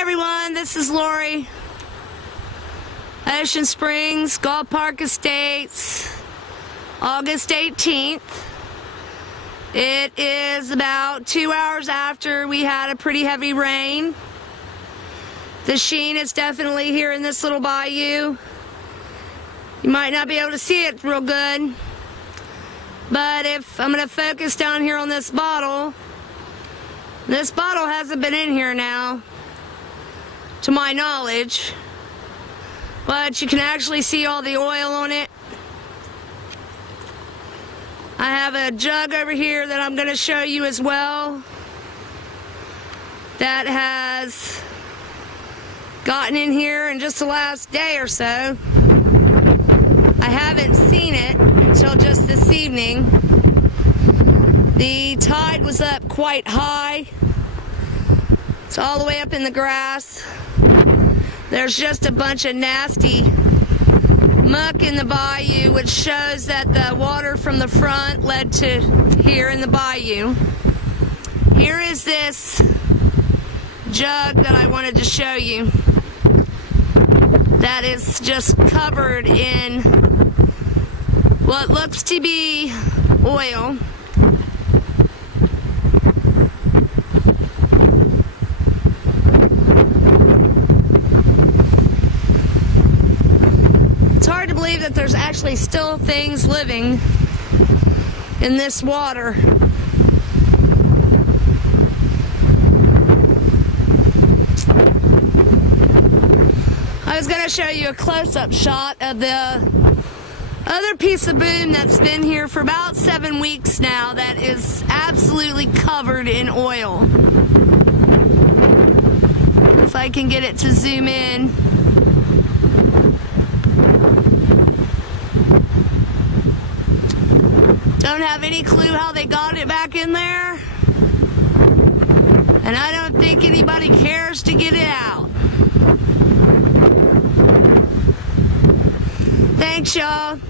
Hi everyone, this is Lori. Ocean Springs, Gulf Park Estates, August 18th. It is about 2 hours after we had a pretty heavy rain. The sheen is definitely here in this little bayou. You might not be able to see it real good, but if I'm going to focus down here on this bottle hasn't been in here now, to my knowledge, but you can actually see all the oil on it. I have a jug over here that I'm going to show you as well that has gotten in here in just the last day or so. I haven't seen it until just this evening. The tide was up quite high. It's all the way up in the grass. There's just a bunch of nasty muck in the bayou, which shows that the water from the front led to here in the bayou. Here is this jug that I wanted to show you that is just covered in what looks to be oil. It's hard to believe that there's actually still things living in this water. I was going to show you a close-up shot of the other piece of boom that's been here for about 7 weeks now that is absolutely covered in oil. If I can get it to zoom in. Don't have any clue how they got it back in there, and I don't think anybody cares to get it out. Thanks, y'all.